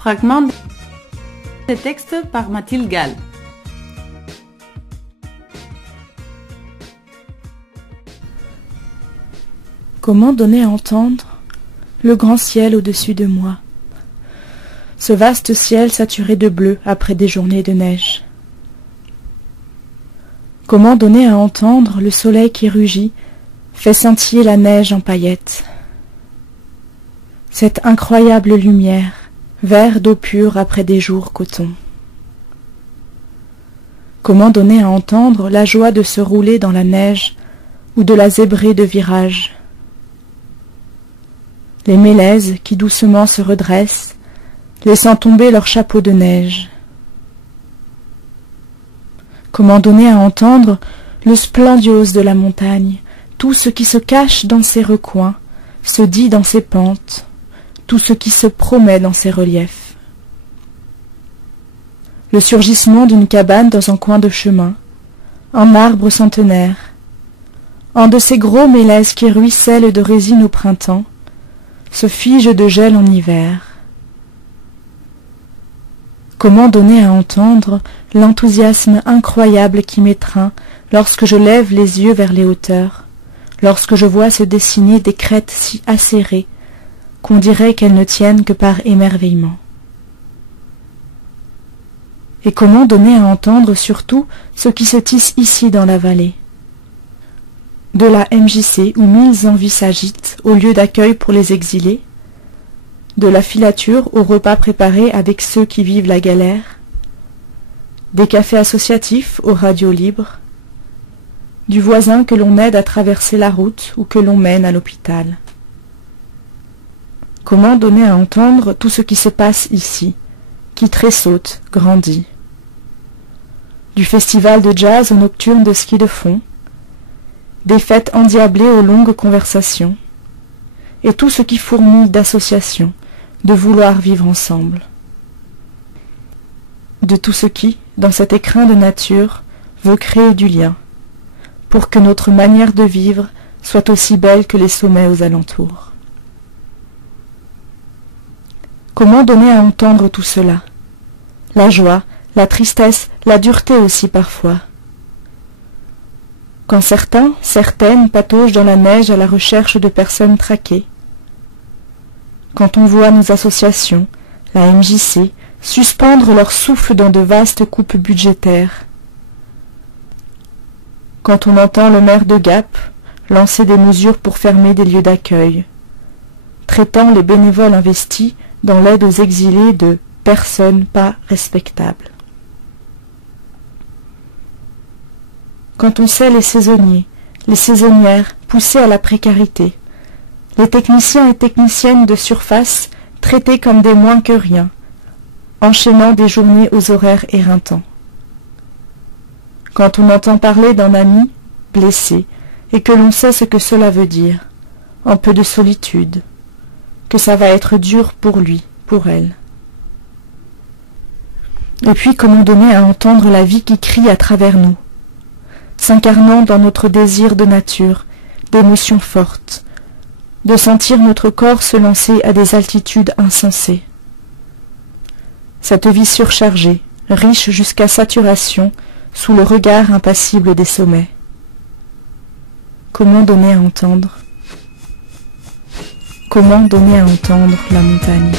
Fragment de texte par Mathilde Gall. Comment donner à entendre le grand ciel au-dessus de moi, ce vaste ciel saturé de bleu après des journées de neige? Comment donner à entendre le soleil qui rugit, fait scintiller la neige en paillettes? Cette incroyable lumière, vert d'eau pure après des jours coton. Comment donner à entendre la joie de se rouler dans la neige ou de la zébrer de virages? Les mélèzes qui doucement se redressent, laissant tomber leur chapeau de neige. Comment donner à entendre le splendiose de la montagne, tout ce qui se cache dans ses recoins, se dit dans ses pentes, tout ce qui se promet dans ses reliefs. Le surgissement d'une cabane dans un coin de chemin, un arbre centenaire, un de ces gros mélèzes qui ruissellent de résine au printemps, se fige de gel en hiver. Comment donner à entendre l'enthousiasme incroyable qui m'étreint lorsque je lève les yeux vers les hauteurs, lorsque je vois se dessiner des crêtes si acérées qu'on dirait qu'elles ne tiennent que par émerveillement. Et comment donner à entendre surtout ce qui se tisse ici dans la vallée? De la MJC où 1000 envies s'agitent au lieu d'accueil pour les exilés, de la filature aux repas préparés avec ceux qui vivent la galère, des cafés associatifs aux radios libres, du voisin que l'on aide à traverser la route ou que l'on mène à l'hôpital. Comment donner à entendre tout ce qui se passe ici, qui tressaute, grandit? Du festival de jazz aux nocturnes de ski de fond, des fêtes endiablées aux longues conversations, et tout ce qui fourmille d'associations, de vouloir vivre ensemble. De tout ce qui, dans cet écrin de nature, veut créer du lien, pour que notre manière de vivre soit aussi belle que les sommets aux alentours. Comment donner à entendre tout cela? La joie, la tristesse, la dureté aussi parfois. Quand certains, certaines pataugent dans la neige à la recherche de personnes traquées. Quand on voit nos associations, la MJC, suspendre leur souffle dans de vastes coupes budgétaires. Quand on entend le maire de Gap lancer des mesures pour fermer des lieux d'accueil, traitant les bénévoles investis dans l'aide aux exilés de personnes pas respectables. Quand on sait les saisonniers, les saisonnières poussés à la précarité, les techniciens et techniciennes de surface traités comme des moins que rien, enchaînant des journées aux horaires éreintants. Quand on entend parler d'un ami blessé et que l'on sait ce que cela veut dire, un peu de solitude, que ça va être dur pour lui, pour elle. Et puis comment donner à entendre la vie qui crie à travers nous, s'incarnant dans notre désir de nature, d'émotions fortes, de sentir notre corps se lancer à des altitudes insensées. Cette vie surchargée, riche jusqu'à saturation, sous le regard impassible des sommets. Comment donner à entendre? Comment donner à entendre la montagne?